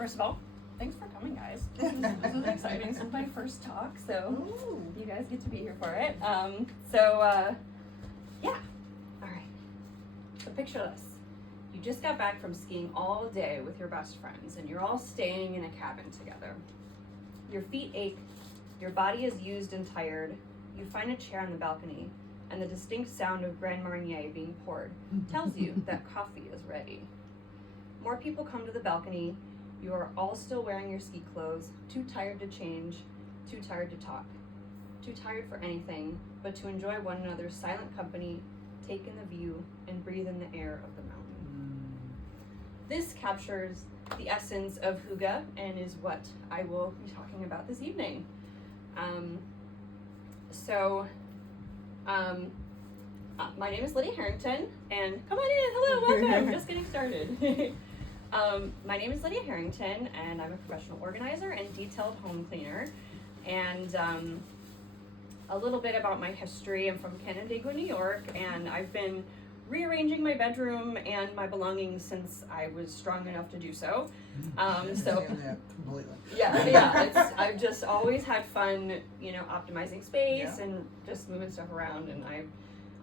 First of all, thanks for coming, guys. This is exciting. This is my first talk, so you guys get to be here for it. Yeah. All right. So picture this. You just got back from skiing all day with your best friends, and you're all staying in a cabin together. Your feet ache, your body is used and tired. You find a chair on the balcony, and the distinct sound of Grand Marnier being poured tells you that coffee is ready. More people come to the balcony. You are all still wearing your ski clothes, too tired to change, too tired to talk, too tired for anything but to enjoy one another's silent company, take in the view, and breathe in the air of the mountain. This captures the essence of Hygge and is what I will be talking about this evening. My name is Lydia Harrington, and come on in, hello, welcome, just getting started. My name is Lydia Harrington, and I'm a professional organizer and detailed home cleaner. And a little bit about my history. I'm from Canandaigua, New York, and I've been rearranging my bedroom and my belongings since I was strong enough to do so. I've just always had fun, optimizing space and just moving stuff around, and I've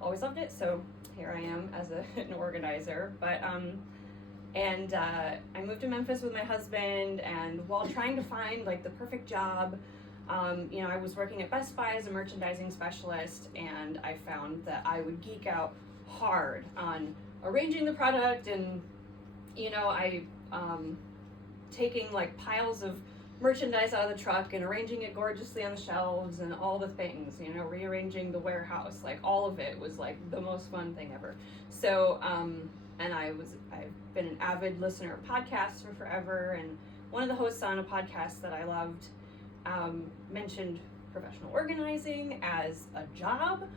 always loved it. So here I am as an organizer. But I moved to Memphis with my husband, and while trying to find the perfect job, I was working at Best Buy as a merchandising specialist, and I found that I would geek out hard on arranging the product, and taking piles of merchandise out of the truck and arranging it gorgeously on the shelves and all the things, rearranging the warehouse, all of it was the most fun thing ever. So and I've been an avid listener of podcasts for forever, and one of the hosts on a podcast that I loved mentioned professional organizing as a job,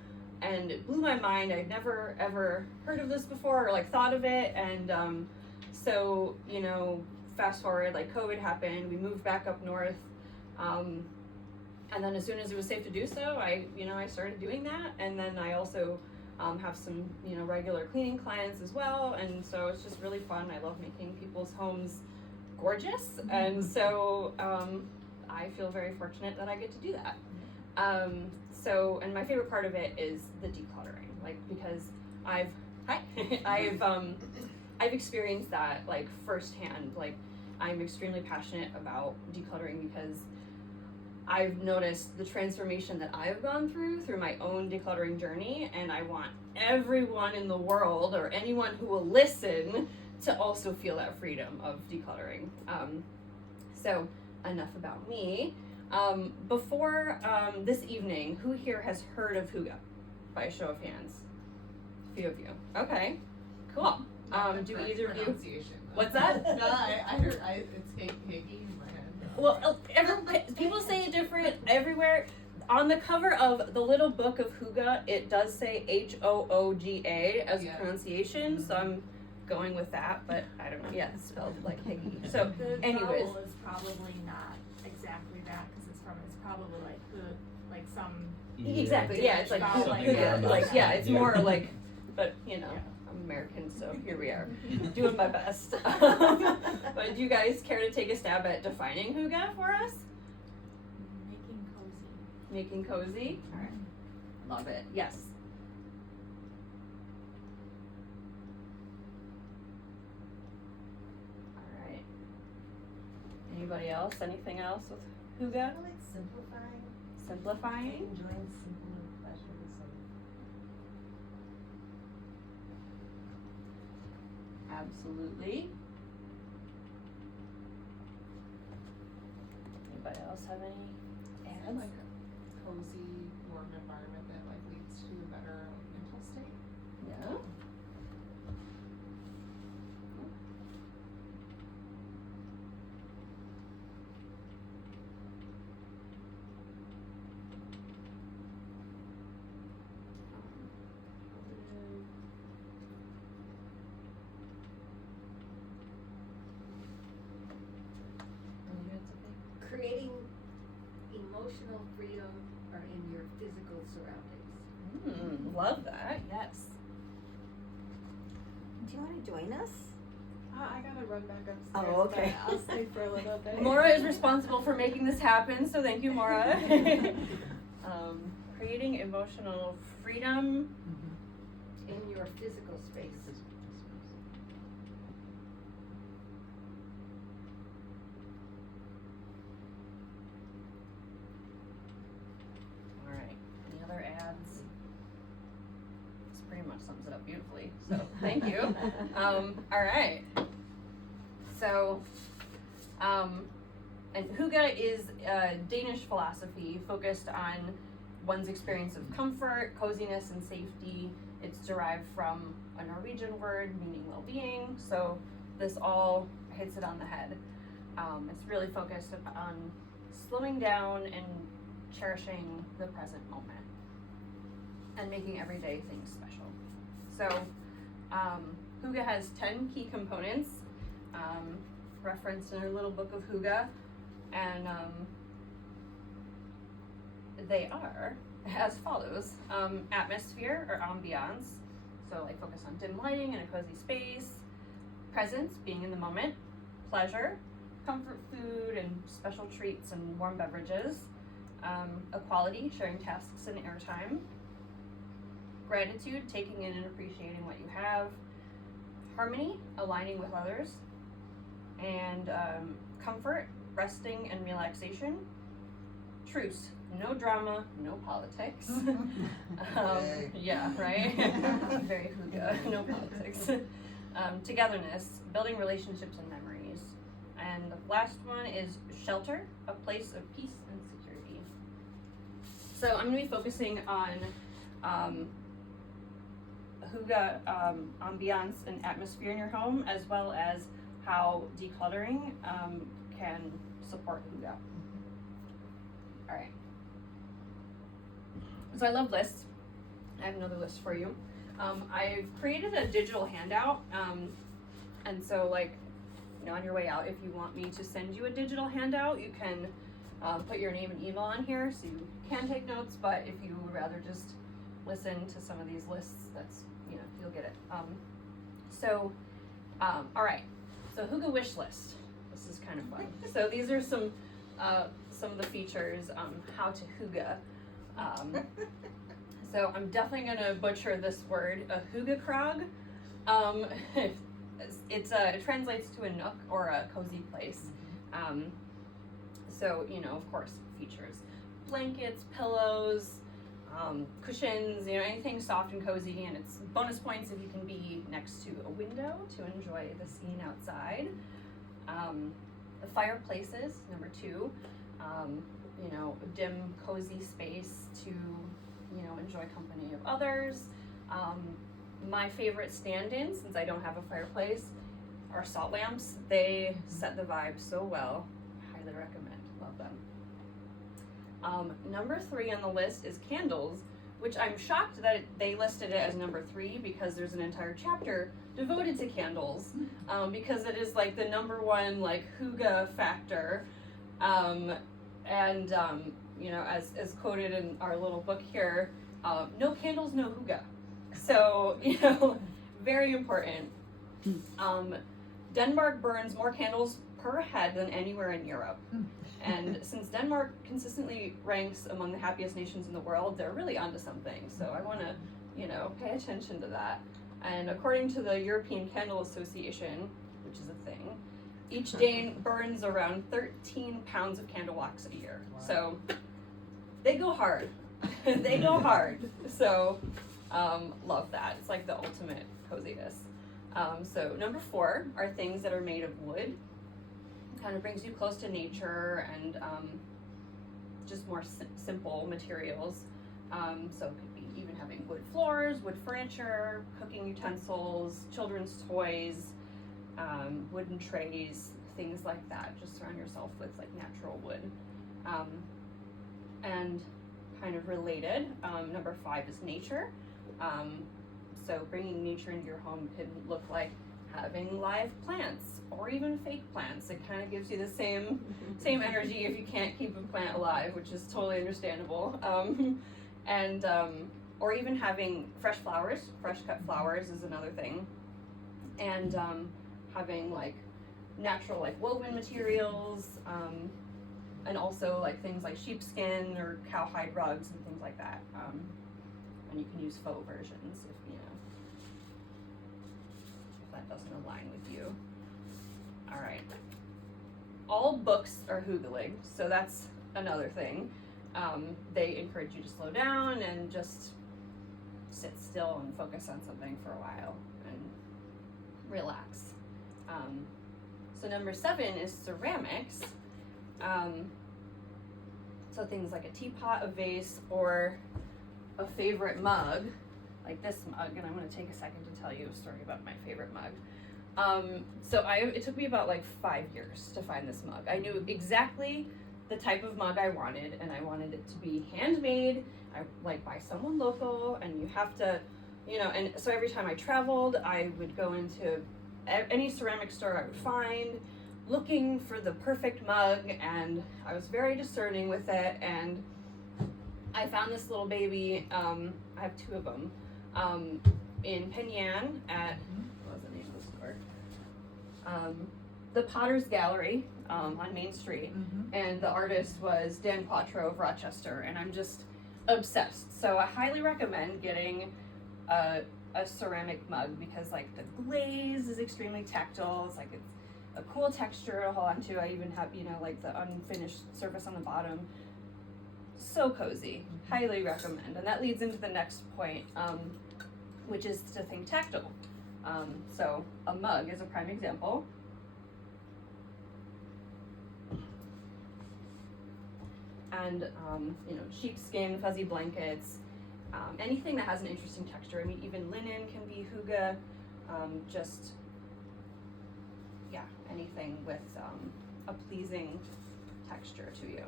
and it blew my mind. I'd never ever heard of this before or thought of it, and so fast forward, COVID happened, we moved back up north, and then as soon as it was safe to do so, I started doing that, and then I also have some regular cleaning clients as well, and so it's just really fun. I love making people's homes gorgeous, and so I feel very fortunate that I get to do that. And my favorite part of it is the decluttering, because I've experienced that firsthand. I'm extremely passionate about decluttering because I've noticed the transformation that I've gone through my own decluttering journey, and I want everyone in the world, or anyone who will listen, to also feel that freedom of decluttering. So enough about me. Before this evening, who here has heard of Hygge? By a show of hands. A few of you. Okay, cool. Do either of you? What's that? No, I heard it's Hygge in my head. Well, people say it different everywhere. On the cover of the little book of Hygge, it does say Hooga as pronunciation, so I'm going with that, but I don't know. Yeah, it's spelled like Hygge. So, anyways. The vowel is probably not exactly that, because it's probably some. Exactly, yeah, it's it's more but I'm American, so here we are, doing my best. But do you guys care to take a stab at defining Hygge for us? Making cozy? All right. Love it. Yes. All right. Anybody else? Anything else with Hygge? I like simplifying. Simplifying? Enjoying simpler pleasures. Absolutely. Anybody else have any adds? Cozy, warm environment that leads to a better mental state. Yeah. Creating emotional freedom are in your physical surroundings. Love that. Yes. Do you want to join us? I gotta run back upstairs. Oh, okay. But I'll stay for a little bit. Maura is responsible for making this happen, so thank you, Maura. Creating emotional freedom. In your physical space. All right. Any other ads? This pretty much sums it up beautifully. So thank you. All right. So, and Hygge is a Danish philosophy focused on one's experience of comfort, coziness, and safety. It's derived from a Norwegian word meaning well-being. So this all hits it on the head. It's really focused on slowing down and cherishing the present moment and making everyday things special. So Hygge has 10 key components referenced in our little book of Hygge, and they are as follows. Atmosphere or ambiance, so like focus on dim lighting and a cozy space. Presence, being in the moment. Pleasure, comfort food and special treats and warm beverages. Equality, sharing tasks and airtime. Gratitude, taking in and appreciating what you have. Harmony, aligning with others. And comfort, resting and relaxation. Truce, no drama, no politics. Yeah, right? Very Hygge, no politics. Togetherness, building relationships and memories. And the last one is shelter, a place of peace and security. So I'm going to be focusing on Hygge ambiance and atmosphere in your home, as well as how decluttering can support Hygge. All right. So I love lists. I have another list for you. I've created a digital handout, and so like, on your way out, if you want me to send you a digital handout, you can put your name and email on here, so you can take notes. But if you would rather just listen to some of these lists, that's you'll get it. All right. So Hygge wish list. This is kind of fun. So these are some of the features. How to Hygge. So I'm definitely gonna butcher this word. A Hyggekrog. It translates to a nook or a cozy place. So of course, features blankets, pillows, cushions, anything soft and cozy, and it's bonus points if you can be next to a window to enjoy the scene outside. The fireplaces, number 2, dim, cozy space to, enjoy company of others. My favorite stand-in, since I don't have a fireplace, are salt lamps. They set the vibe so well. Highly recommend. Love them. Number 3 on the list is candles, which I'm shocked that they listed it as number 3 because there's an entire chapter devoted to candles, because it is like the number 1 like Hygge factor, and as quoted in our little book here, no candles, no Hygge. So very important. Denmark burns more candles per head than anywhere in Europe. And since Denmark consistently ranks among the happiest nations in the world, they're really onto something. So I want to, pay attention to that. And according to the European Candle Association, which is a thing, each Dane burns around 13 pounds of candle wax a year. Wow. So they go hard. They go hard. So love that. It's like the ultimate coziness. So number 4 are things that are made of wood. Kind of brings you close to nature and just more simple materials. So it could be even having wood floors, wood furniture, cooking utensils, children's toys, wooden trays, things like that. Just surround yourself with like natural wood. And kind of related, number 5 is nature. So bringing nature into your home can look like having live plants or even fake plants. It kind of gives you the same energy if you can't keep a plant alive, which is totally understandable. Or even having fresh flowers. Fresh cut flowers is another thing. And having like natural like woven materials, and also like things like sheepskin or cowhide rugs and things like that. And you can use faux versions if if that doesn't align with you. All right. All books are Hygge, so that's another thing. They encourage you to slow down and just sit still and focus on something for a while and relax. So number 7 is ceramics. So things like a teapot, a vase, or a favorite mug, like this mug, and I'm going to take a second to tell you a story about my favorite mug. It took me about like 5 years to find this mug. I knew exactly the type of mug I wanted, and I wanted it to be handmade, by someone local, and you have to, and so every time I traveled, I would go into any ceramic store I would find, looking for the perfect mug, and I was very discerning with it, and I found this little baby, I have 2 of them, in Penyan at, what was the name of the store? The Potter's Gallery, on Main Street, and the artist was Dan Quattro of Rochester, and I'm just obsessed. So I highly recommend getting a ceramic mug, because like the glaze is extremely tactile. It's a cool texture to hold on to. I even have, like the unfinished surface on the bottom. So cozy. Highly recommend. And that leads into the next point, which is to think tactile. So a mug is a prime example. And, sheepskin, fuzzy blankets, anything that has an interesting texture. I mean, even linen can be Hygge, anything with a pleasing texture to you.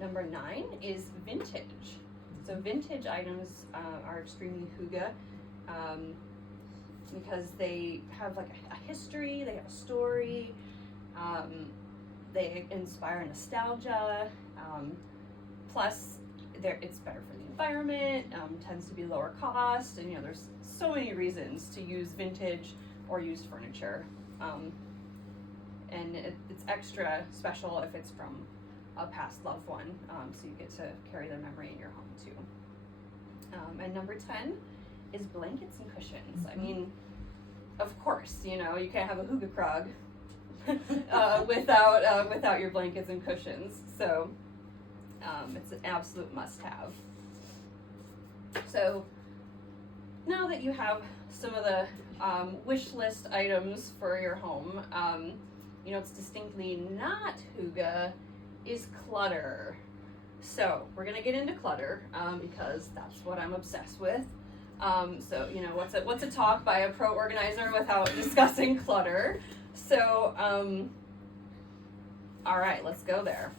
Number 9 is vintage. So vintage items are extremely Hygge, because they have like a history, they have a story, they inspire nostalgia, plus it's better for the environment, tends to be lower cost, and there's so many reasons to use vintage or used furniture. And it's extra special if it's from a past loved one, so you get to carry the memory in your home too. And number 10 is blankets and cushions. I mean, of course, you can't have a Hygge Krog without your blankets and cushions. So it's an absolute must-have. So now that you have some of the wish list items for your home, it's distinctly not Hygge is clutter. So we're gonna get into clutter because that's what I'm obsessed with. So what's a talk by a pro organizer without discussing clutter? So all right, let's go there.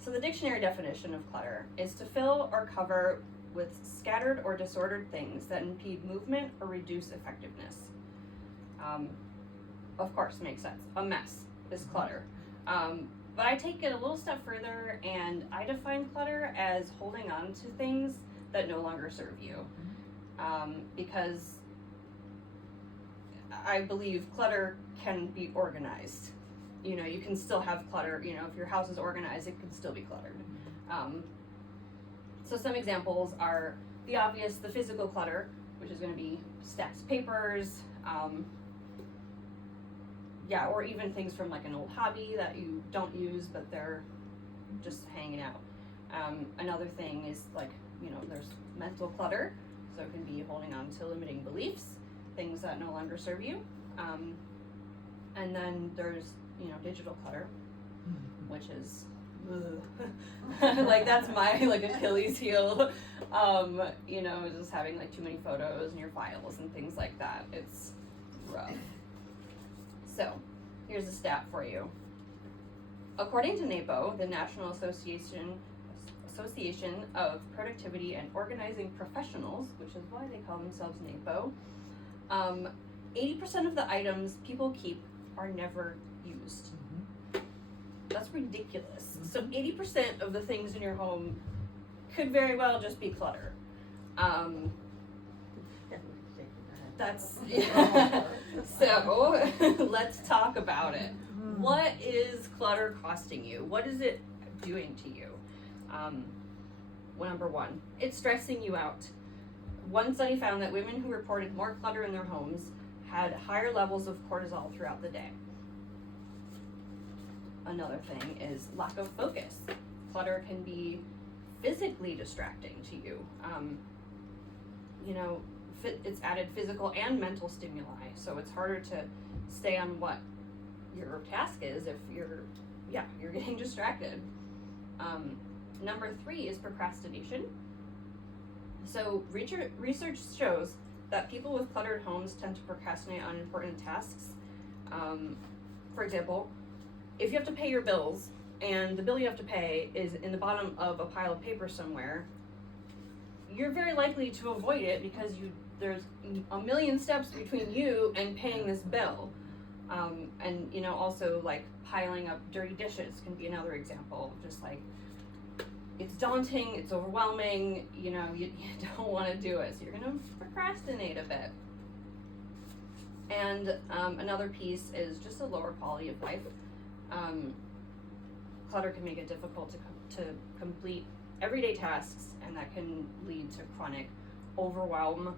So the dictionary definition of clutter is to fill or cover with scattered or disordered things that impede movement or reduce effectiveness. Of course, makes sense. A mess is clutter. But I take it a little step further, and I define clutter as holding on to things that no longer serve you. Because I believe clutter can be organized. You can still have clutter. If your house is organized, it can still be cluttered. So some examples are the obvious, the physical clutter, which is going to be stacks of papers, or even things from like an old hobby that you don't use, but they're just hanging out. Another thing is like, there's mental clutter, so it can be holding on to limiting beliefs, things that no longer serve you. And then there's, digital clutter, which is like that's my like Achilles heel. Just having like too many photos in your files and things like that. It's rough. So here's a stat for you. According to NAPO, the National Association of Productivity and Organizing Professionals, which is why they call themselves NAPO, 80% of the items people keep are never used. That's ridiculous. So 80% of the things in your home could very well just be clutter. That's so let's talk about it. What is clutter costing you? What is it doing to you? Well, number one, it's stressing you out. One study found that women who reported more clutter in their homes had higher levels of cortisol throughout the day. Another thing is lack of focus. Clutter can be physically distracting to you. It's added physical and mental stimuli, so it's harder to stay on what your task is if you're getting distracted. Number three is procrastination. So research shows that people with cluttered homes tend to procrastinate on important tasks. For example, if you have to pay your bills and the bill you have to pay is in the bottom of a pile of paper somewhere, you're very likely to avoid it because there's a million steps between you and paying this bill. And also like piling up dirty dishes can be another example. Just like, it's daunting, it's overwhelming, you don't want to do it, so you're going to procrastinate a bit. And another piece is just a lower quality of life. Clutter can make it difficult to complete everyday tasks, and that can lead to chronic overwhelm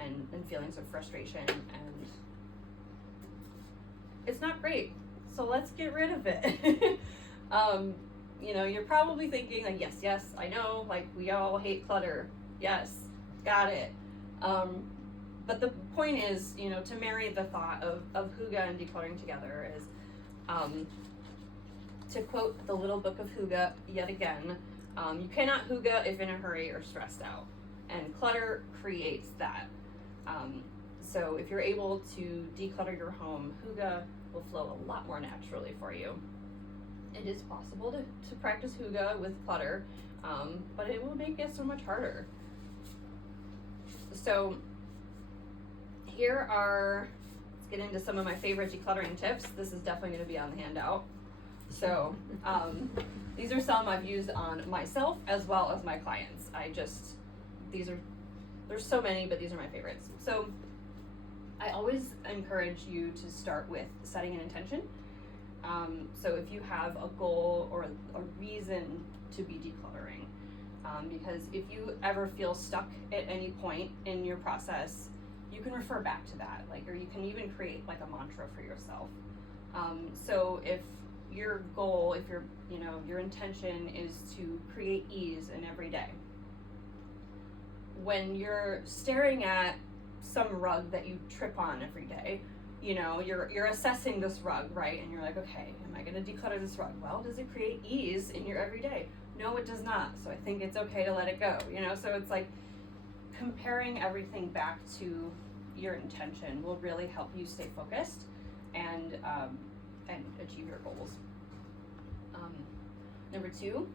and feelings of frustration, and it's not great. So let's get rid of it. You're probably thinking like, yes, I know, like we all hate clutter. Yes, got it. But the point is, to marry the thought of Hygge and decluttering together is, to quote the little book of Hygge yet again, you cannot Hygge if in a hurry or stressed out. And clutter creates that. So if you're able to declutter your home, Hygge will flow a lot more naturally for you. It is possible to practice Hygge with clutter, but it will make it so much harder. So let's get into some of my favorite decluttering tips. This is definitely going to be on the handout. So these are some I've used on myself as well as my clients. There's so many, but these are my favorites. So I always encourage you to start with setting an intention. So if you have a goal or a reason to be decluttering, because if you ever feel stuck at any point in your process, you can refer back to that, or you can even create like a mantra for yourself. So if your goal, your intention is to create ease in every day, when you're staring at some rug that you trip on every day, you're assessing this rug, right? And you're like, okay, am I going to declutter this rug? Well, does it create ease in your everyday? No, it does not. So I think it's okay to let it go, So it's like comparing everything back to your intention will really help you stay focused and achieve your goals. Number two,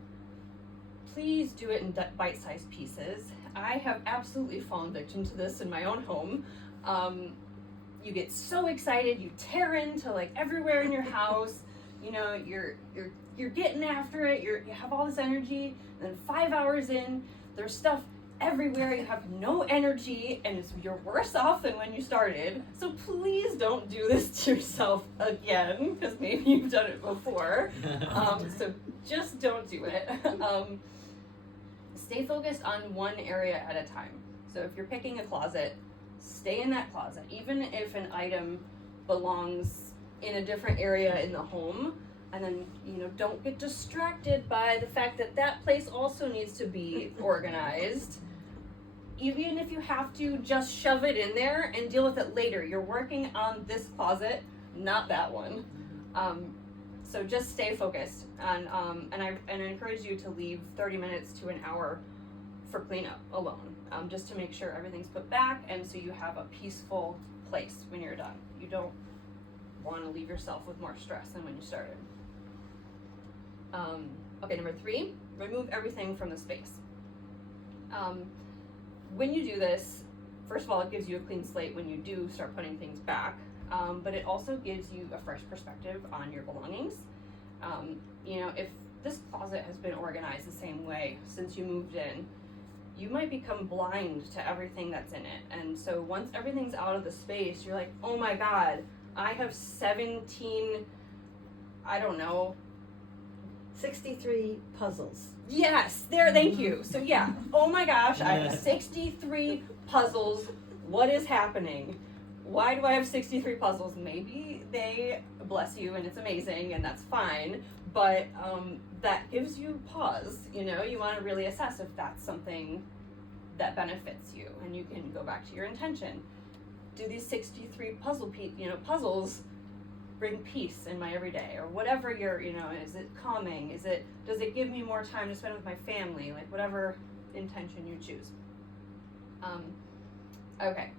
please do it in bite-sized pieces. I have absolutely fallen victim to this in my own home. You get so excited, you tear into like everywhere in your house. You're getting after it. You have all this energy, and then 5 hours in, there's stuff everywhere. You have no energy, and you're worse off than when you started. So please don't do this to yourself again, because maybe you've done it before. So just don't do it. Stay focused on one area at a time. So if you're picking a closet, stay in that closet. Even if an item belongs in a different area in the home, and then, don't get distracted by the fact that place also needs to be organized. Even if you have to just shove it in there and deal with it later. You're working on this closet, not that one. So just stay focused, and I encourage you to leave 30 minutes to an hour for cleanup alone, just to make sure everything's put back, and so you have a peaceful place when you're done. You don't want to leave yourself with more stress than when you started. Okay, number three, remove everything from the space. When you do this, first of all, it gives you a clean slate when you do start putting things back, but it also gives you a fresh perspective on your belongings. If this closet has been organized the same way since you moved in, you might become blind to everything that's in it. And so once everything's out of the space, you're like, oh my God, I have 17, I don't know. 63 puzzles. Yes, there, thank you. So yeah, oh my gosh, I have 63 puzzles. What is happening? Why do I have 63 puzzles? Maybe they bless you and it's amazing and that's fine, but that gives you pause. You know, you want to really assess if that's something that benefits you, and you can go back to your intention. Do these 63 puzzles bring peace in my everyday, or whatever your, is it calming? Does it give me more time to spend with my family? Like whatever intention you choose. Okay.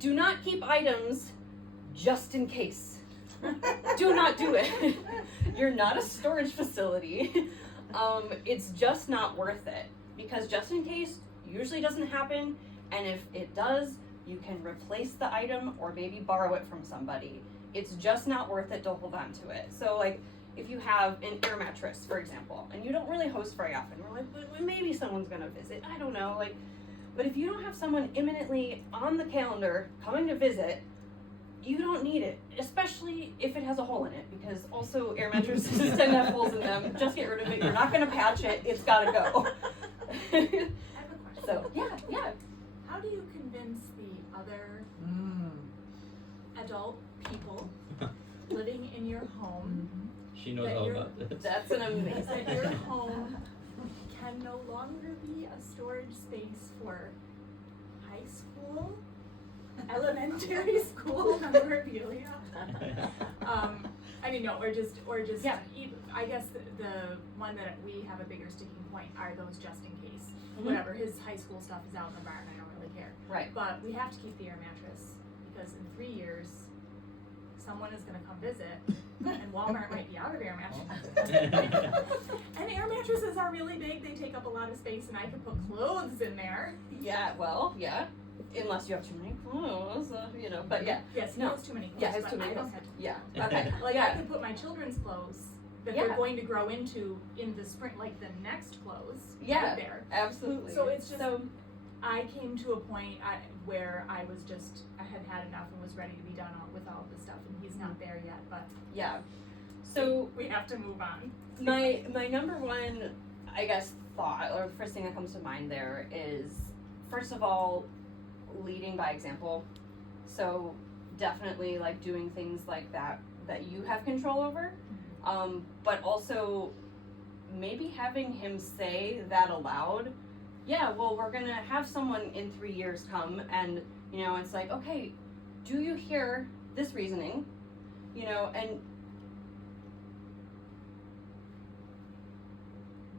Do not keep items just in case. Do not do it. You're not a storage facility. It's just not worth it, because just in case usually doesn't happen, and if it does, you can replace the item or maybe borrow it from somebody. It's just not worth it to hold on to it. So like if you have an air mattress, for example, and you don't really host very often, we're like, well, maybe someone's gonna visit, I don't know, like, but if you don't have someone imminently on the calendar coming to visit, you don't need it, especially if it has a hole in it, because also air mattresses tend to have holes in them. Just get rid of it. You're not gonna patch it. It's gotta go. I have a question. So yeah. How do you convince the other adult people living in your home She knows that all you're- about this. That's an that amazing. your home can no longer be a storage space for high school, elementary school memorabilia? I mean, no, or just Yeah. I guess the one that we have a bigger sticking point are those just in case. Mhm. Whatever, his high school stuff is out in the barn, I don't really care. Right. But we have to keep the air mattress, because in 3 years, someone is gonna come visit, and Walmart might be out of air mattresses. And air mattresses are really big, they take up a lot of space, and I can put clothes in there. Yeah. Well, yeah. Unless you have too many clothes, But yeah. Yes, he No. has too many clothes, Yeah, it's but too many I clothes. don't have to. Yeah. Okay. Like, I Yeah. can put my children's clothes that Yeah. they're going to grow into in the spring, like the next clothes, Yeah. right there. Absolutely. So it's just, so. I came to a point where I had enough and was ready to be done with all of the stuff, and he's not there yet, but Yeah. So we have to move on. my number one, I guess, thought, or the first thing that comes to mind there is, first of all, leading by example. So definitely like doing things like that you have control over, but also maybe having him say that aloud. Yeah, well, we're gonna have someone in 3 years come, and it's like, okay, do you hear this reasoning? And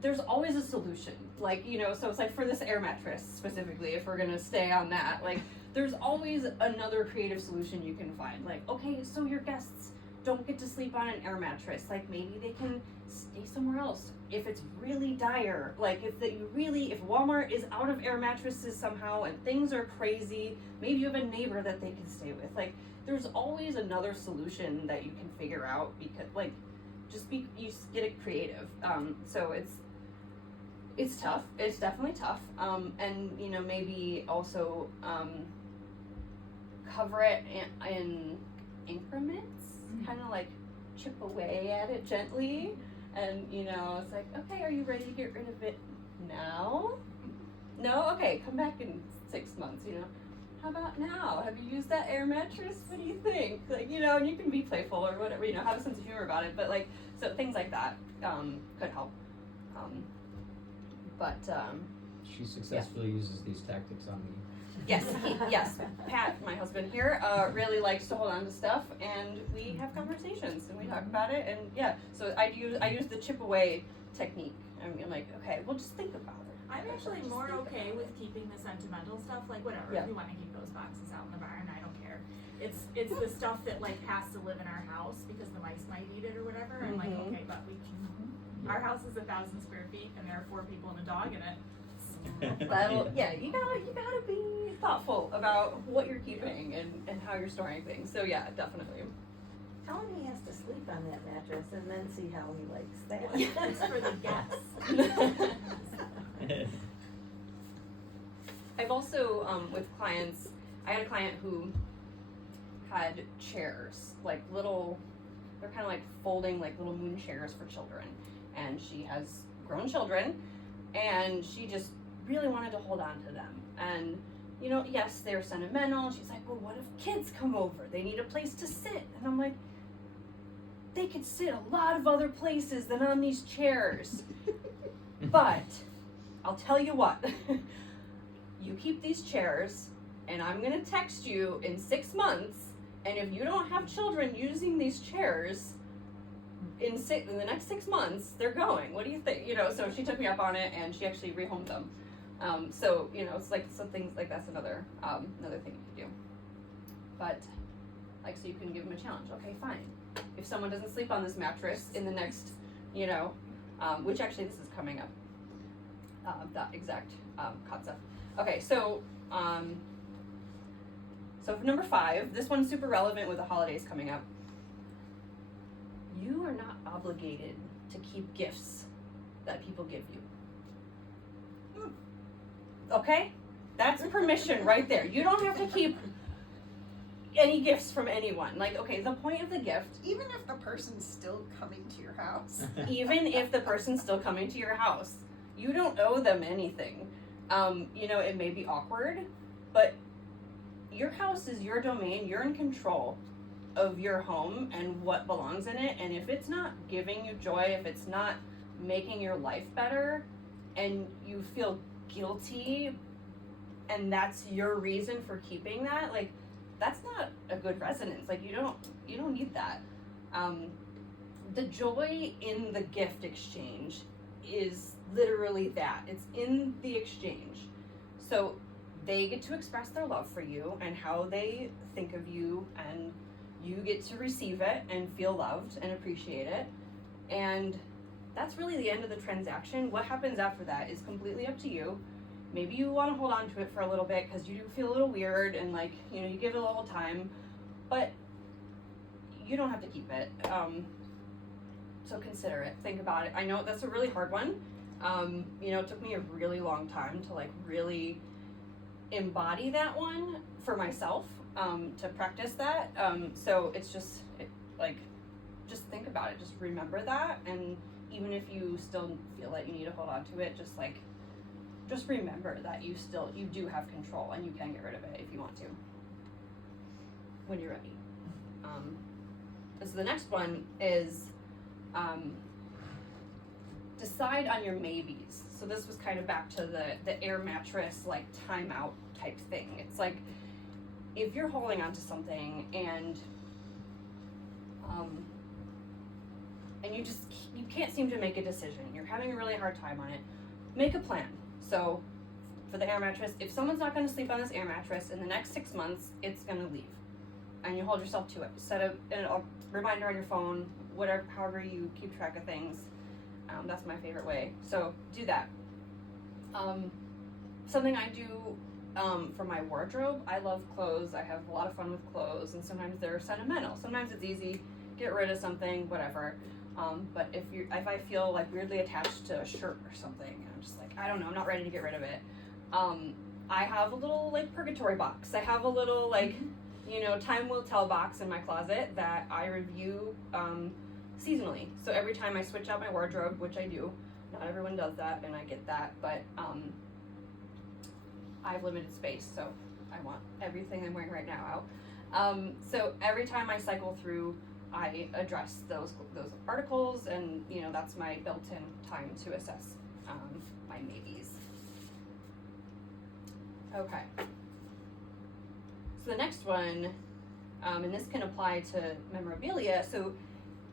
there's always a solution. Like, so it's like for this air mattress specifically, if we're gonna stay on that, like, there's always another creative solution you can find. Like, okay, so your guests don't get to sleep on an air mattress. Like, maybe they can stay somewhere else. If it's really dire, like if Walmart is out of air mattresses somehow and things are crazy, maybe you have a neighbor that they can stay with. Like, there's always another solution that you can figure out, because like, you get it creative. So it's tough. It's definitely tough. And maybe also cover it in increments, kind of like chip away at it gently. And it's like, okay, are you ready to get rid of it now? No? Okay, come back in 6 months, How about now? Have you used that air mattress? What do you think? Like, and you can be playful or whatever, have a sense of humor about it. But like, so things like that could help. She successfully uses these tactics on me. Yes, Pat, my husband here, really likes to hold on to stuff, and we have conversations and we talk about it, and yeah. So I use the chip away technique. I'm like, okay, well, just think about it. I'm actually more okay with keeping the sentimental stuff, like whatever, Yeah. if you wanna keep those boxes out in the barn, I don't care. It's the stuff that like has to live in our house because the mice might eat it or whatever, I'm like, Mhm. okay, but our house is 1,000 square feet and there are 4 people and a dog in it. Yeah, you gotta be thoughtful about what you're keeping and how you're storing things. So yeah, definitely. Tell him he has to sleep on that mattress and then see how he likes that. That's for the guests. I've also, with clients, I had a client who had chairs, like little, they're kind of like folding, like little moon chairs for children. And she has grown children, and she just really wanted to hold on to them. And, you know, yes, they're sentimental. She's like, well, what if kids come over? They need a place to sit. And I'm like, they could sit a lot of other places than on these chairs. But I'll tell you what, you keep these chairs, and I'm gonna text you in 6 months, and if you don't have children using these chairs in the next 6 months, they're going. What do you think? You know, so she took me up on it, and she actually rehomed them. So, you know, it's like some things like that's another thing you could do. But, like, so you can give them a challenge. Okay, fine. If someone doesn't sleep on this mattress in the next, you know, which actually this is coming up, that exact concept. Okay, so for number 5, this one's super relevant with the holidays coming up. You are not obligated to keep gifts that people give you. Okay? That's permission right there. You don't have to keep any gifts from anyone. Like, okay, the point of the gift, Even if the person's still coming to your house. even if the person's still coming to your house, you don't owe them anything. You know, it may be awkward, but your house is your domain. You're in control of your home and what belongs in it. And if it's not giving you joy, if it's not making your life better, and you feel guilty, and that's your reason for keeping that, like, that's not a good resonance. Like, you don't need that. The joy in the gift exchange is literally that. It's in the exchange. So they get to express their love for you and how they think of you, and you get to receive it and feel loved and appreciate it. And that's really the end of the transaction. What happens after that is completely up to you. Maybe you want to hold on to it for a little bit because you do feel a little weird, and, like, you know, you give it a little time, but you don't have to keep it. So consider it, think about it. I know that's a really hard one. You know, it took me a really long time to, like, really embody that one for myself, to practice that. So it's just, just think about it. Just remember that. And even if you still feel like you need to hold on to it, just remember that you do have control, and you can get rid of it if you want to, when you're ready. So the next one is, decide on your maybes. So this was kind of back to the air mattress, like, timeout type thing. It's like, if you're holding on to something and you can't seem to make a decision, you're having a really hard time on it, make a plan. So for the air mattress, if someone's not going to sleep on this air mattress in the next 6 months, it's going to leave, and you hold yourself to it. Set a reminder on your phone, whatever, however you keep track of things. That's my favorite way. So do that. Something I do for my wardrobe, I love clothes. I have a lot of fun with clothes, and sometimes they're sentimental. Sometimes it's easy, get rid of something, whatever. But if I feel, like, weirdly attached to a shirt or something, and I'm just like, I don't know, I'm not ready to get rid of it. I have a little, like, purgatory box. I have a little, like, you know, time will tell box in my closet that I review seasonally. So every time I switch out my wardrobe, which I do, not everyone does that, and I get that, but I have limited space, so I want everything I'm wearing right now out. So every time I cycle through, I address those articles, and, you know, that's my built-in time to assess my maybes. Okay. So the next one, and this can apply to memorabilia. So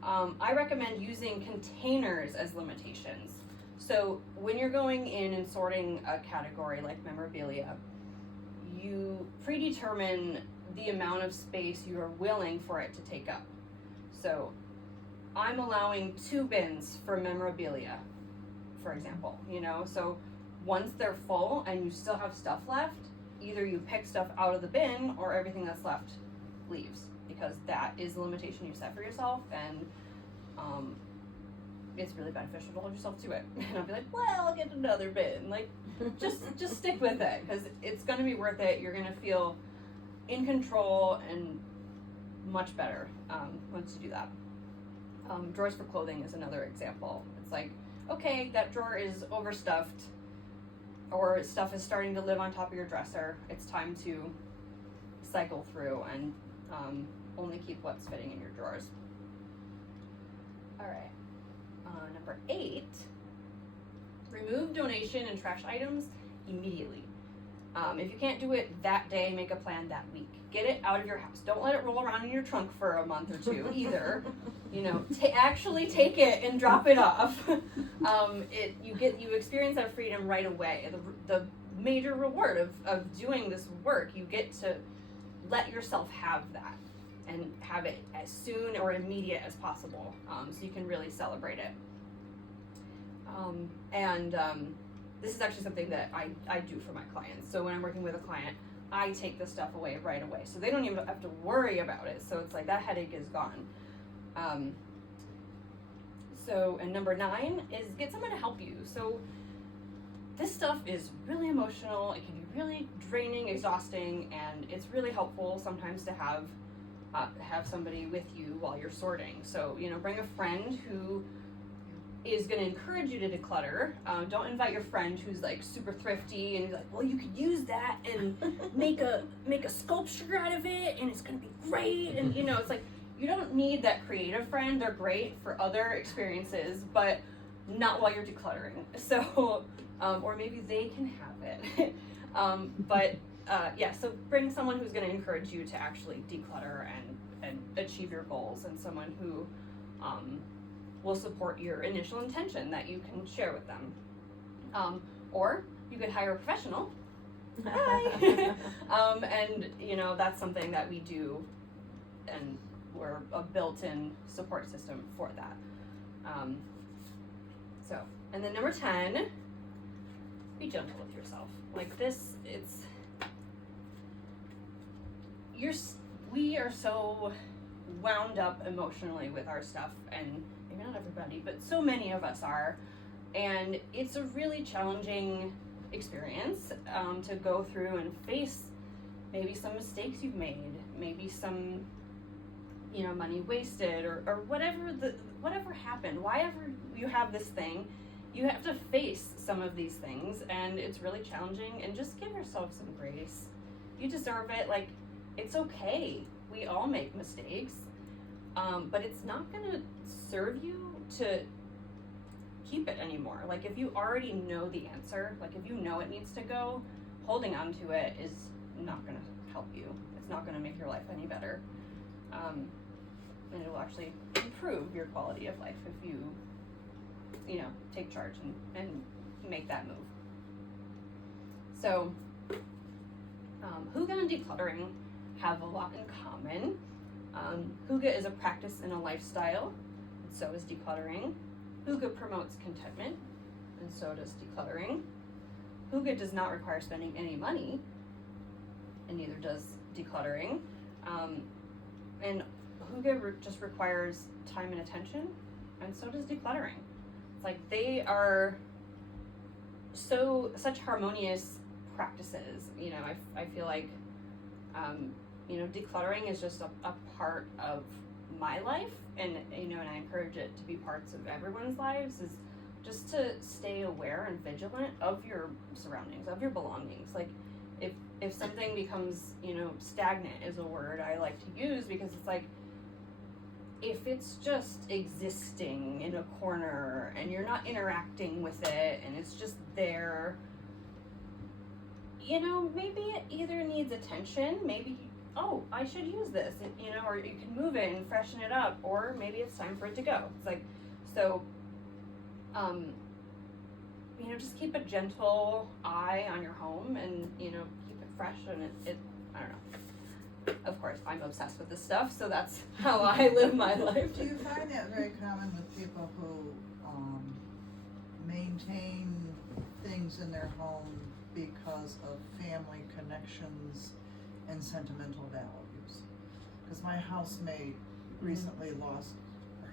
I recommend using containers as limitations. So when you're going in and sorting a category like memorabilia, you predetermine the amount of space you are willing for it to take up. So I'm allowing 2 bins for memorabilia, for example, you know, so once they're full and you still have stuff left, either you pick stuff out of the bin or everything that's left leaves. because that is the limitation you set for yourself, and it's really beneficial to hold yourself to it. And I'll be like, well, I'll get another bin. Like, just stick with it, because it's gonna be worth it. You're gonna feel in control and much better once you do that. Drawers for clothing is another example. It's like, okay, that drawer is overstuffed, or stuff is starting to live on top of your dresser. It's time to cycle through and only keep what's fitting in your drawers. All right. Number 8, remove donation and trash items immediately. If you can't do it that day, make a plan that week. Get it out of your house. Don't let it roll around in your trunk for a month or two either. You know, actually take it and drop it off. You experience that freedom right away. The major reward of doing this work, you get to let yourself have that and have it as soon or immediate as possible, so you can really celebrate it. This is actually something that I do for my clients. So when I'm working with a client, I take the stuff away right away, so they don't even have to worry about it. So it's like that headache is gone. And number 9 is get someone to help you. So this stuff is really emotional. It can be really draining, exhausting, and it's really helpful sometimes to have somebody with you while you're sorting. So, you know, bring a friend who is going to encourage you to declutter. Don't invite your friend who's like super thrifty and he's like, well, you could use that and make a sculpture out of it and it's going to be great. And you know, it's like, you don't need that creative friend. They're great for other experiences, but not while you're decluttering. So, or maybe they can have it. So bring someone who's going to encourage you to actually declutter and achieve your goals, and someone who will support your initial intention that you can share with them. Or you could hire a professional. Hi. And you know, that's something that we do, and we're a built-in support system for that. And then number 10, be gentle with yourself. Like this, we are so wound up emotionally with our stuff, and maybe not everybody, but so many of us are, and it's a really challenging experience to go through and face maybe some mistakes you've made, maybe some, you know, money wasted, or whatever happened, why ever you have this thing, you have to face some of these things, and it's really challenging. And just give yourself some grace. You deserve it. Like, it's okay. We all make mistakes, but it's not gonna serve you to keep it anymore. Like, if you already know the answer, like if you know it needs to go, holding on to it is not gonna help you. It's not gonna make your life any better. And it will actually improve your quality of life if you know, take charge and make that move. So, Hygge and decluttering have a lot in common. Hygge is a practice and a lifestyle, and so is decluttering. Hygge promotes contentment, and so does decluttering. Hygge does not require spending any money, and neither does decluttering. And Hygge just requires time and attention, and so does decluttering. It's like they are such harmonious practices. You know, I feel like, you know, decluttering is just a part of my life, and you know, and I encourage it to be parts of everyone's lives, is just to stay aware and vigilant of your surroundings, of your belongings. Like, if something becomes, you know, stagnant is a word I like to use, because it's like, if it's just existing in a corner and you're not interacting with it and it's just there, you know, maybe it either needs attention, maybe, oh, I should use this, you know, or you can move it and freshen it up, or maybe it's time for it to go. It's like, so, you know, just keep a gentle eye on your home, and, you know, keep it fresh, and it I don't know. Of course, I'm obsessed with this stuff, so that's how I live my life. Do you find that very common with people who maintain things in their home because of family connections and sentimental values? cause my housemaid recently lost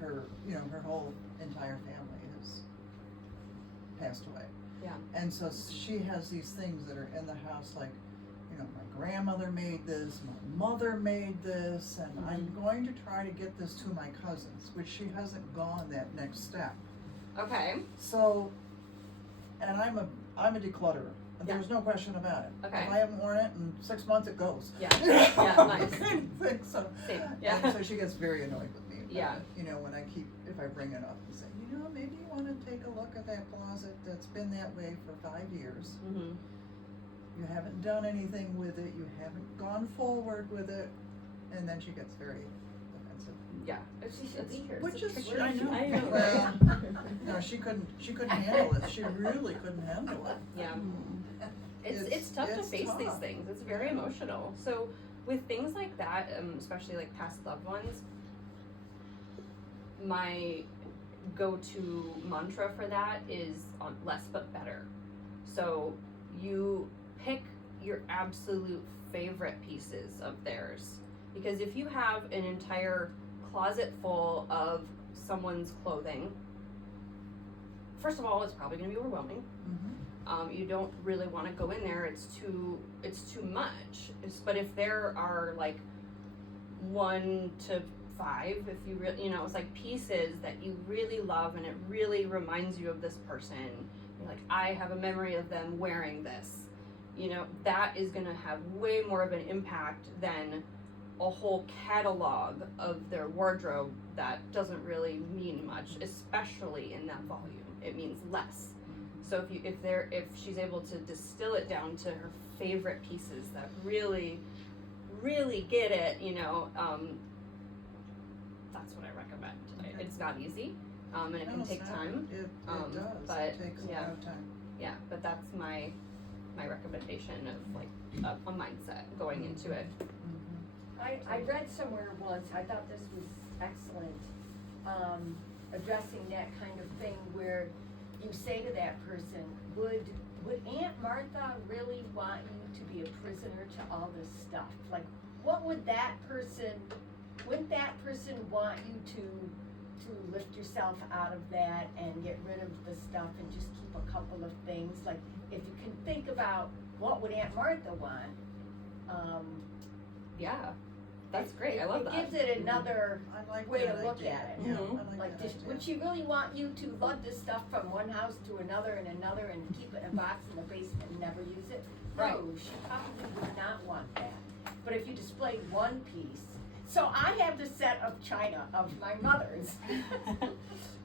her, her whole entire family has passed away. Yeah. And so she has these things that are in the house, like, my grandmother made this, my mother made this, and I'm going to try to get this to my cousins, which she hasn't gone that next step. Okay. So, and I'm a declutterer. There's no question about it. Okay. If I haven't worn it in 6 months, it goes. Yeah. Yeah, nice. Kind of thing, so. Same. Yeah. And so she gets very annoyed with me. Yeah. When if I bring it up and say, maybe you want to take a look at that closet that's been that way for 5 years. Mm-hmm. You haven't done anything with it. You haven't gone forward with it. And then she gets very defensive. Yeah. She should be here. Which It's a is, trick I know. question. I know. Well, no, she couldn't handle it. She really couldn't handle it. Yeah. It's tough to it's face these tough. things. It's very emotional. So with things like that, especially like past loved ones, my go-to mantra for that is less but better. So you pick your absolute favorite pieces of theirs, because if you have an entire closet full of someone's clothing, first of all, it's probably going to be overwhelming. You don't really want to go in there. It's too much. But if there are like 1 to 5, if you really, it's like pieces that you really love and it really reminds you of this person. You're like, I have a memory of them wearing this. That is going to have way more of an impact than a whole catalog of their wardrobe that doesn't really mean much, especially in that volume. It means less. So if she's able to distill it down to her favorite pieces that really, really get it, that's what I recommend. Okay. It's not easy, and it No, can it's take not. time. It does. But It takes a yeah. lot of time. Yeah, but that's my recommendation of like a mindset going into it. I read somewhere once, I thought this was excellent, addressing that kind of thing where you say to that person, would Aunt Martha really want you to be a prisoner to all this stuff? Like, what would wouldn't that person want you to lift yourself out of that and get rid of the stuff and just keep a couple of things? Like, if you can think about what would Aunt Martha want, Yeah, that's great. I love that. It gives it another I like way to that look idea. at it. Yeah, Mhm. I like Like, that idea. would she really want you to lug this stuff from one house to another and keep it in a box in the basement and never use it? No, Right. she probably would not want that. But if you displayed one piece, so I have the set of china of my mother's,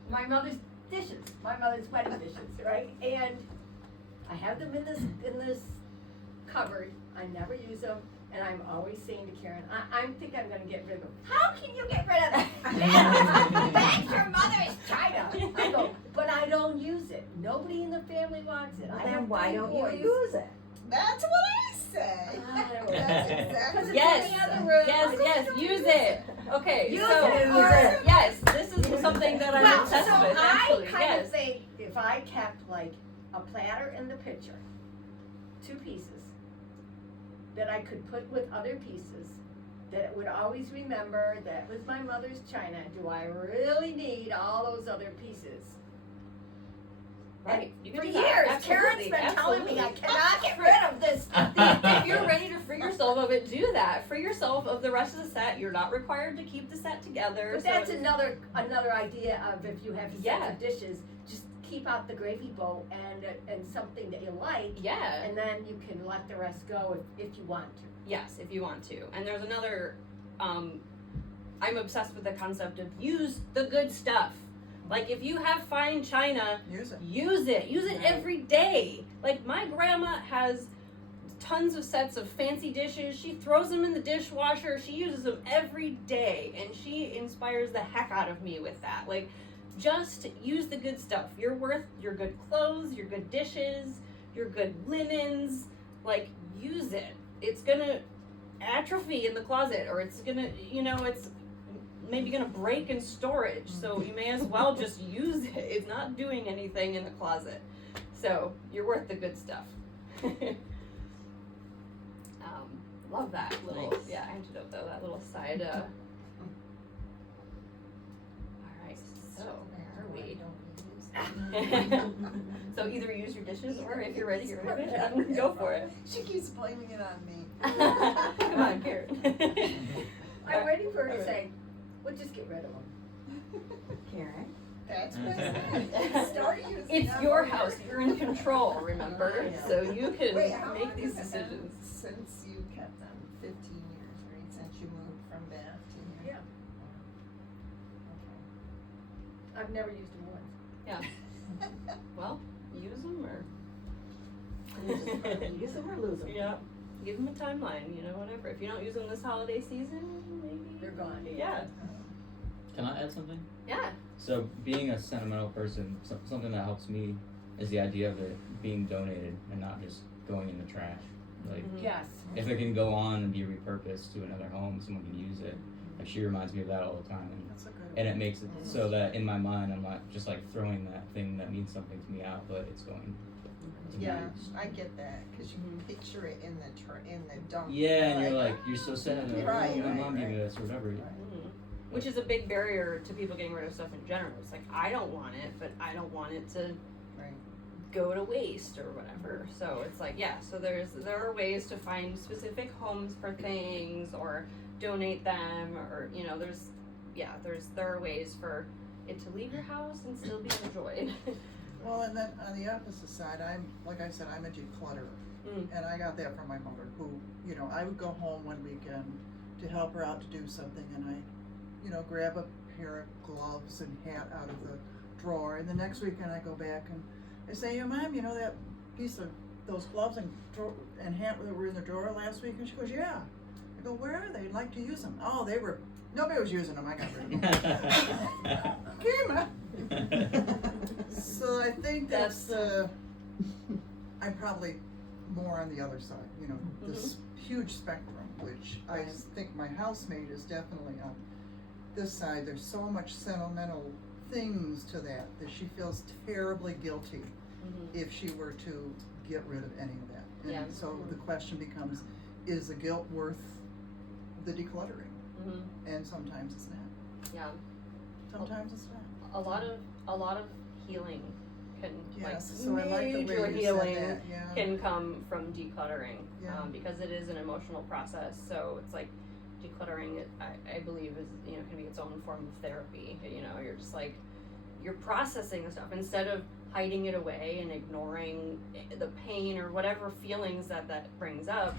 my mother's dishes, my mother's wedding dishes, right? And I have them in this cupboard. I never use them. And I'm always saying to Karen, I think I'm gonna get rid of them. How can you get rid of them? That's your mother's china. I go, but I don't use it. Nobody in the family wants it. I have Then why 3 don't boys. you use it? That's what I say. That's exactly. Because Yes, it's in the other room. yes, use it. Okay, Use so it. yes, this is something that I'm Well, obsessed so with. I Actually, kind yes. of think if I kept like a platter in the pitcher, 2 pieces, that I could put with other pieces, that it would always remember that was my mother's china. Do I really need all those other pieces? Right, you can For do years, that. Karen's Absolutely, been telling me I absolutely. cannot get rid of this. If you're ready to free yourself of it, do that. Free yourself of the rest of the set. You're not required to keep the set together. But so that's another idea of if you have sets Yeah. of dishes, just keep out the gravy bowl and something that you like, yeah. and then you can let the rest go if you want to. Yes, if you want to. And there's another, I'm obsessed with the concept of use the good stuff. Like if you have fine china, Use it. use it. Use it every day. Like my grandma has tons of sets of fancy dishes. She throws them in the dishwasher. She uses them every day. And she inspires the heck out of me with that. Like just use the good stuff. You're worth your good clothes, your good dishes, your good linens. Like use it. It's gonna atrophy in the closet, or it's gonna, it's maybe gonna break in storage. So you may as well just use it. It's not doing anything in the closet. So you're worth the good stuff. Love that little antidote though, that little side. All right, so where are we? So either use your dishes, or if you're ready, you're ready. Go for it. She keeps blaming it on me. Come on, Karen. I'm waiting for her to say, we'll just get rid of them. Karen? That's what I said. Start using It's them your over house. here. You're in control, remember? Yeah. So you can Wait, how long make these has it been decisions. since you kept them? 15 years, right? Since you moved from Bath to here? Yeah. I've never used them once. Yeah. Well, use them or Use them or lose them. yeah. Give them a timeline. You know, whatever. If you don't use them this holiday season, maybe They're gone. Yeah. Can I add something? Yeah. So being a sentimental person, something that helps me is the idea of it being donated and not just going in the trash. Like, Mhm. Yes. if it can go on and be repurposed to another home, someone can use it. Like, she reminds me of that all the time. That's a good And one. it makes it so that in my mind, I'm not just like throwing that thing that means something to me out, but it's going to be Yeah, used. I get that, cause you Mhm. picture it in the dump. Yeah, and you're like, you're so sentimental. Right, Oh, my right, mom gave me right. this or whatever. Mhm. Which is a big barrier to people getting rid of stuff in general. It's like, I don't want it, but I don't want it to Right. go to waste or whatever. So it's like, yeah, so there are ways to find specific homes for things or donate them, or you know, there are ways for it to leave your house and still be enjoyed. Well, and then on the opposite side, like I said, I'm a declutterer. Mm. And I got that from my mother, who, you know, I would go home one weekend to help her out to do something, and I, you know, grab a pair of gloves and hat out of the drawer, and the next weekend I go back and I say, "Yeah, Mom, you know that piece of those gloves and hat that were in the drawer last week?" And she goes, "Yeah." I go, "Where are they? I'd like to use them." "Oh, nobody was using them. I got rid of them." Okay, Ma. So I think that's I'm probably more on the other side, you know, this huge spectrum, which I think my housemate is definitely on this side. There's so much sentimental things to that she feels terribly guilty Mhm. if she were to get rid of any of that. And Yeah. so the question becomes, is the guilt worth the decluttering? Mhm. And sometimes it's not. Yeah. Sometimes it's not. A lot of healing can Yes, like so I like the major way you healing said that, yeah. can come from decluttering, Yeah. because it is an emotional process. So it's like decluttering. I believe is, you know, can be its own form of therapy. You know, you're just like you're processing the stuff instead of hiding it away and ignoring the pain or whatever feelings that brings up.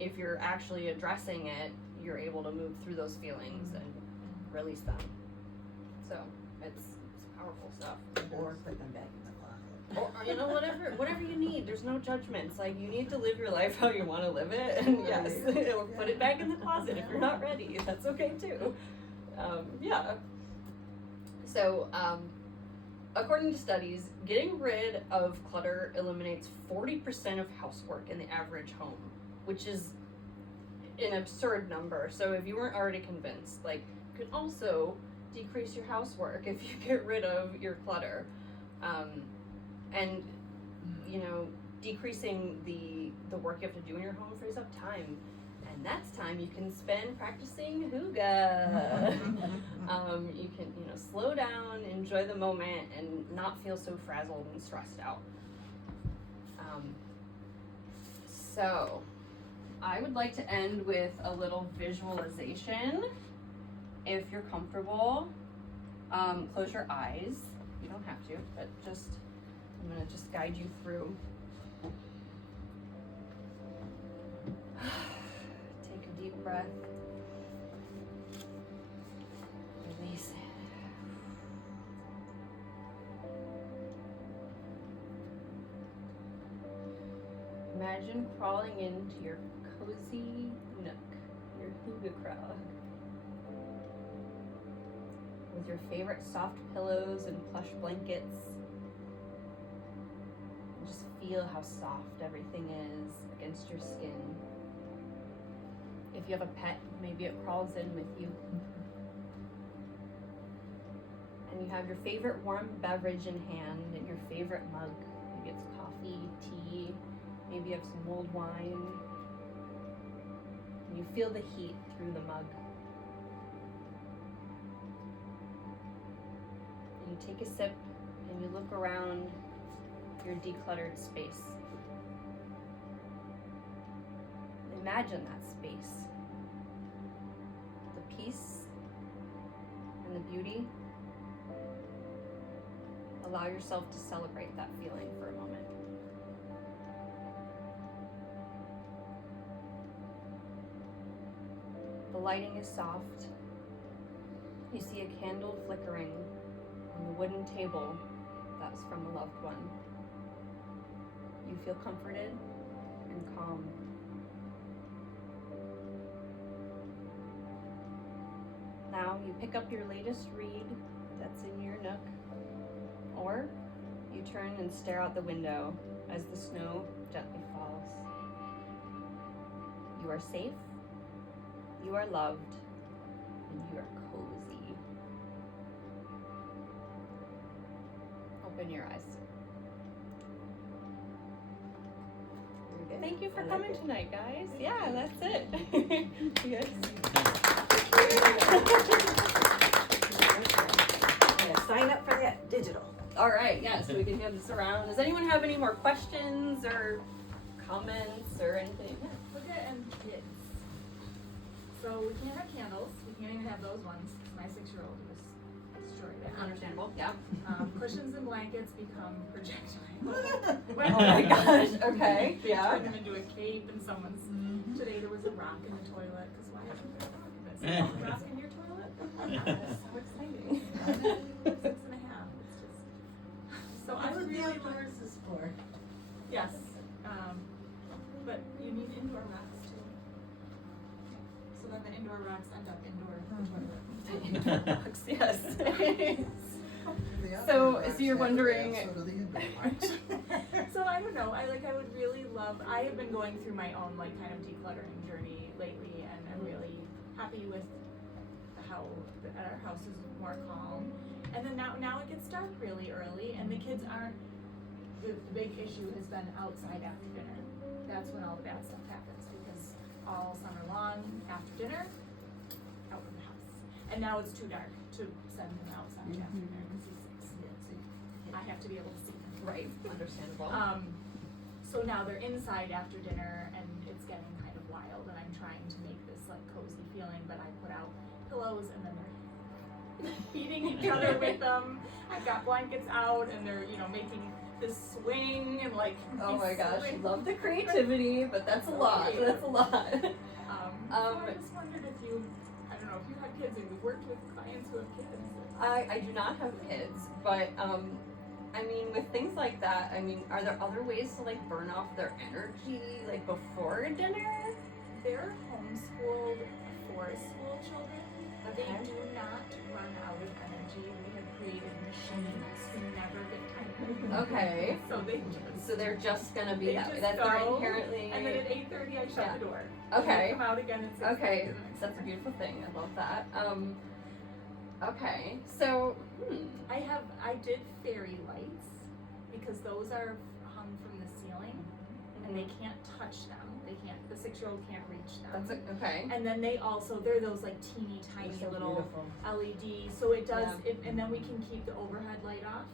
If you're actually addressing it, you're able to move through those feelings and release them. So it's powerful stuff. Or put them back in the closet. Or you know, whatever you need. There's no judgments. Like, you need to live your life how you want to live it, and yes, or put it back in the closet if you're not ready. That's okay too. Yeah. So, according to studies, getting rid of clutter eliminates 40% of housework in the average home, which is an absurd number. So if you weren't already convinced, like, you can also decrease your housework if you get rid of your clutter. And, you know, decreasing the work you have to do in your home frees up time. And that's time you can spend practicing Hygge. You can, you know, slow down, enjoy the moment, and not feel so frazzled and stressed out. So, I would like to end with a little visualization. If you're comfortable, close your eyes. You don't have to, but I'm gonna just guide you through. Take a deep breath. Release it. Imagine crawling into your cozy nook, your Hygge crowd, with your favorite soft pillows and plush blankets. And just feel how soft everything is against your skin. If you have a pet, maybe it crawls in with you. And you have your favorite warm beverage in hand and your favorite mug. Maybe it's coffee, tea, maybe you have some mulled wine. and you feel the heat through the mug. And you take a sip and you look around your decluttered space. Imagine that space. The peace and the beauty. Allow yourself to celebrate that feeling for a moment. The lighting is soft. You see a candle flickering on the wooden table that's from a loved one. You feel comforted and calm. Now you pick up your latest read that's in your nook, or you turn and stare out the window as the snow gently falls. You are safe, you are loved, and you are cozy. Open your eyes. Thank you for coming tonight, guys. Yeah, that's it. Yes. Yeah, sign up for that digital. All right, yeah, so we can hand this around. Does anyone have any more questions or comments or anything? Yeah. Look at and kids. So we can't have candles. We can't even have those ones. My 6-year-old was destroyed it. Understandable, yeah. Cushions and blankets become projectile. Oh my gosh, okay, yeah. Turn them into a cape and someone's. Today there was a rock in the toilet, because why isn't there a rock in this? Is there a rock in your toilet? That's so exciting. 6.5. It's just. So I would really outdoors is for. Yes. But you need indoor rocks too. So then the indoor rocks end up indoor the toilet. Indoor box, yes. The So, outdoor so rocks you're have to wondering. have sort of the indoor rocks. So I don't know. I would really love. I have been going through my own like kind of decluttering journey lately, and I'm really happy with how our house is more calm. And then now it gets dark really early, and the kids aren't. The big issue has been outside after dinner. That's when all the bad stuff happens, because all summer long after dinner, out of the house. And now it's too dark to send him outside after dinner because he's 6. So I have to be able to see him. Right, understandable. So now they're inside after dinner, and it's getting kind of wild, and I'm trying to make this like cozy feeling, but I put out pillows and then they're beating each other with them. I've got blankets out and they're, making this swing and like. Oh my gosh, swing. love the creativity, but that's a lot. That's a lot. So I just wondered if I don't know, if you have kids and you've worked with clients who have kids. I do not have kids, but I mean, with things like that, I mean, are there other ways to like burn off their energy like before dinner? They're homeschooled forest school children. They Okay. do not run out of energy. We have created machines who never get tired. Okay. So they're just gonna be they that way. just That's their go, inherently. and then at 8:30 I shut Yeah. the door. Okay. And they come out again at 6:30. Okay, the next that's a day. beautiful thing. I love that. Okay, so I did fairy lights because those are hung from the ceiling and they can't touch them. The 6-year-old can't reach them. that's okay. And then they're those like teeny tiny So little beautiful. LED, so it does, and then we can keep the overhead light off.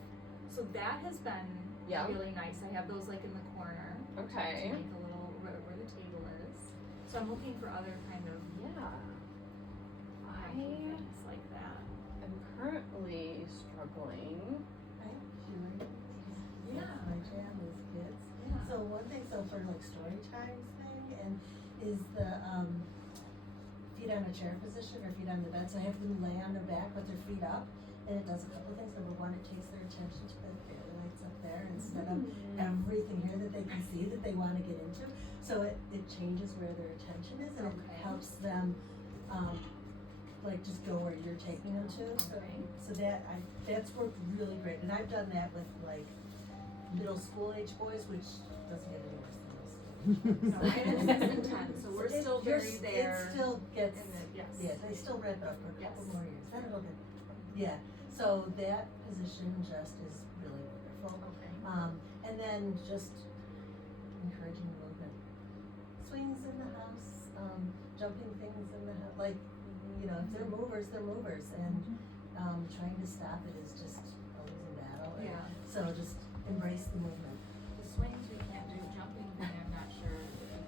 So that has been Yeah. really nice. I have those like in the corner to Okay. make a little where the table is. So I'm looking for other kind of Yeah. things like that. I'm currently struggling. Yeah. My jam is kids. Yeah. So one thing, so for like story times thing, and is the feet on a chair position or feet on the bed. So I have them lay on their back with their feet up, and it does a couple things. Number one, it takes their attention to the fairy lights up there instead of everything here that they can see that they want to get into. So it changes where their attention is, and it helps them like just go where you're taking them to. So that's worked really great, and I've done that with like middle school age boys, which doesn't get any worse than middle school. No, mine is 6 and 10, so we're still very there. It still gets, Yes. yeah, they still read up for a couple Yes. more years. Then it'll get, yeah. So that position just is really wonderful. Okay. And then just encouraging movement. Swings in the house, jumping things in the, like, you know, if they're movers, they're movers, and, trying to stop it is just a losing battle. And Yeah. So just embrace the movement. The swings we can't do, jumping thing, I'm not sure if we can.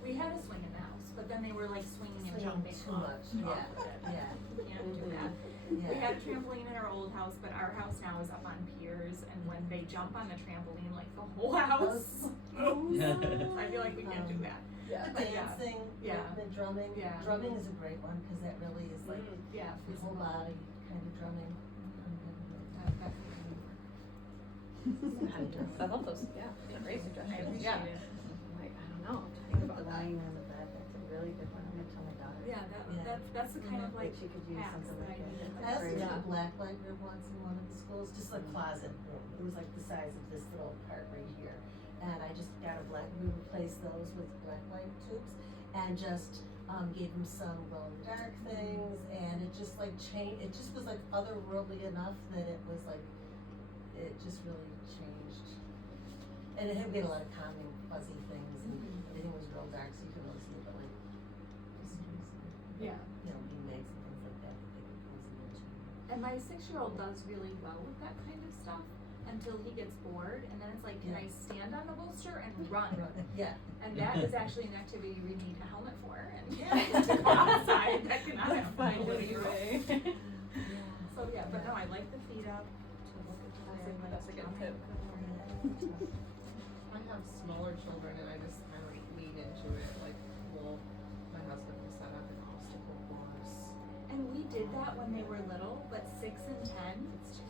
We had a swing in the house, but then they were like swinging and Swinging jumping too off- much, off of it. yeah. We can't do that. Yeah. We had a trampoline in our old house, but our house now is up on piers, and when they jump on the trampoline, like the whole house moves. I feel like we can't do that. Yeah. But yeah. Dancing, Yeah. movement, drumming. Yeah. Drumming is a great one, cause that really is like Yeah, your whole body kind of drumming. That could really work. I love those, yeah, great I suggestions, appreciate yeah. it. Like, I don't know, Think think about about that. lying on the bed, that's a really good one, I'm gonna tell my daughter. Yeah, Yeah. that's the kind of like She could use hacks something that I like need. that. I also did Yeah. a black light room once in one of the schools, just a closet room. It was like the size of this little part right here. And I just got a black, we replaced those with black light tubes and just, gave them some glow in the dark things, and it just like changed, it just was like otherworldly enough that it was like, it just really changed. And we had a lot of calming, fuzzy things, and everything was real dark, so you could really see the like, mysteries and, Yeah. you know, beanbags and things like that that they could cozy into. And my 6-year-old does really well with that kind of stuff until he gets bored, and then it's like, can I stand on the bolster and run? Yeah. And that is actually an activity we need a helmet for, and to go outside, that cannot happen. Find a new way. So yeah, but no, I like the feet up, to look at the That's a- very, like, that's a good drumming. tip. I have smaller children and I just kind of lean into it, like, well, my husband will set up an obstacle course. And we did that when they were little, but 6 and 10,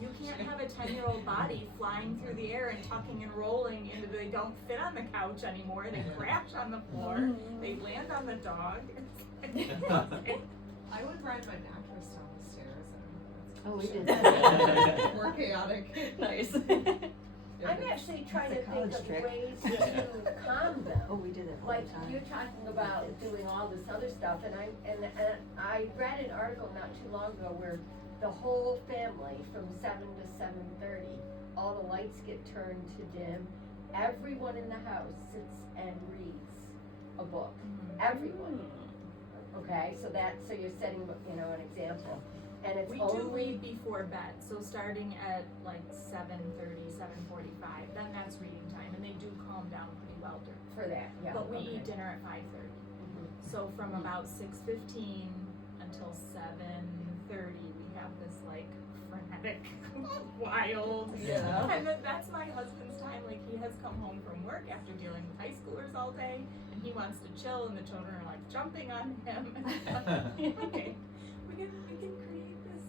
you can't have a 10-year-old body flying through the air and tucking and rolling into they don't fit on the couch anymore, they crash on the floor, they land on the dog. I would ride my mattress down the stairs and Oh, we did that. More chaotic. Nice. I'm actually trying to It's a think college of trick. ways to calm them. Oh, we did it all Like the time. you're talking about doing all this other stuff, and I read an article not too long ago where the whole family from 7 to 7:30, all the lights get turned to dim. Everyone in the house sits and reads a book. Everyone. Okay, so you're setting, an example, and it's We only do read before bed, so starting at like 7:30, 7:45, then that's reading time, and they do calm down pretty well during. for that. Yeah. But we okay. eat dinner at 5:30, so from about 6:15 until 7:30, we have this like frenetic, wild. Yeah. And that's my husband's time. Like he has come home from work after dealing with high schoolers all day, and he wants to chill, and the children are like jumping on him. Okay, we can create this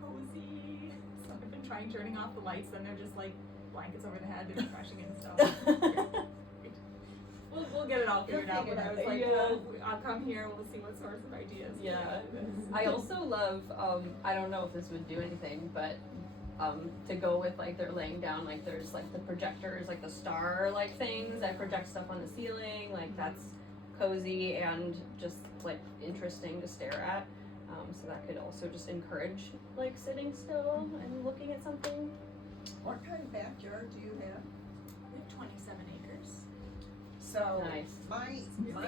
cozy. So I've been trying turning off the lights, then they're just like blankets over the head, they're crashing into stuff. We'll get it all figured out, but I was like, Yeah. I'll come here, we'll see what sorts of ideas. we Yeah. have with this. I also love, I don't know if this would do anything, but to go with like they're laying down, like there's like the projectors, like the star like things that project stuff on the ceiling, like that's cozy and just like interesting to stare at. So that could also just encourage like sitting still and looking at something. What kind of backyard do you have? We have 27 acres. So Nice. my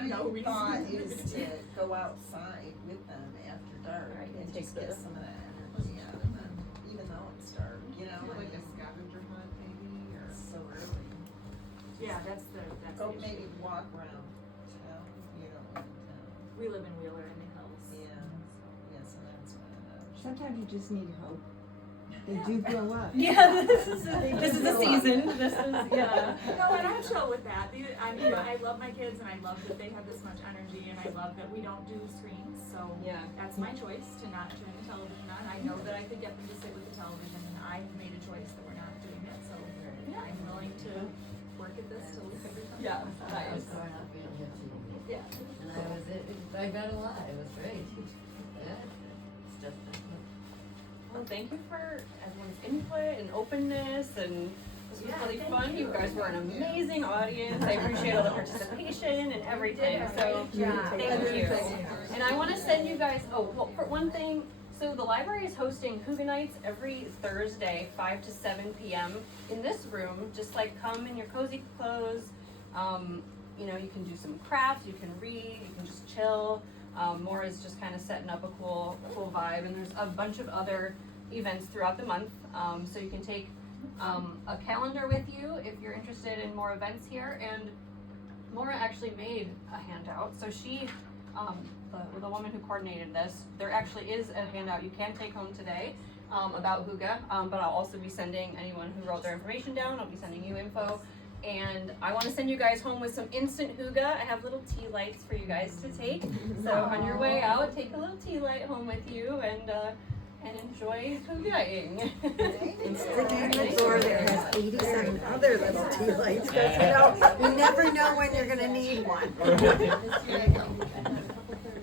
No reason. thought is to go outside with them after dark Right, and take just get the- some of that energy out of them, even though it's dark, Like a scavenger hunt maybe, or. it's so early. Yeah, that's Go the issue. maybe walk around town, in town. We live in Wheeler in the hills. Yeah, so that's what Sometimes you just need hope. They do grow up. Yeah, this is the season. This is yeah. No, and I'm chill with that. I love my kids, and I love that they have this much energy, and I love that we don't do screens. So Yeah. that's my choice to not turn the television on. I know that I could get them to sit with the television, and I've made a choice that we're not doing it. So I'm willing to work at this till we figure something Yeah, out. nice. growing up, we didn't have TV. Yeah. And I got a lot, it was great. Yeah, it's just, Well, thank you for everyone's input and openness, and this was Yeah, really thank fun. You you. guys were an amazing audience. I appreciate all the participation and everything. So job. thank you. And I want to send you guys. Oh, well, for one thing, so the library is hosting Hygge nights every Thursday, 5 to 7 p.m. in this room. Just like come in your cozy clothes. you know, you can do some crafts, you can read, you can just chill. More is just kind of setting up a cool vibe, and there's a bunch of other events throughout the month. So you can take a calendar with you if you're interested in more events here. And Maura actually made a handout. So she, the woman who coordinated this, there actually is a handout you can take home today about Hygge, but I'll also be sending anyone who wrote their information down, I'll be sending you info. And I want to send you guys home with some instant Hygge. I have little tea lights for you guys to take. So on your way out, take a little tea light home with you and enjoy Hyggeing. And sticking in the drawer that has 87 other little tea lights, because you know, you never know when you're gonna need one. There you go.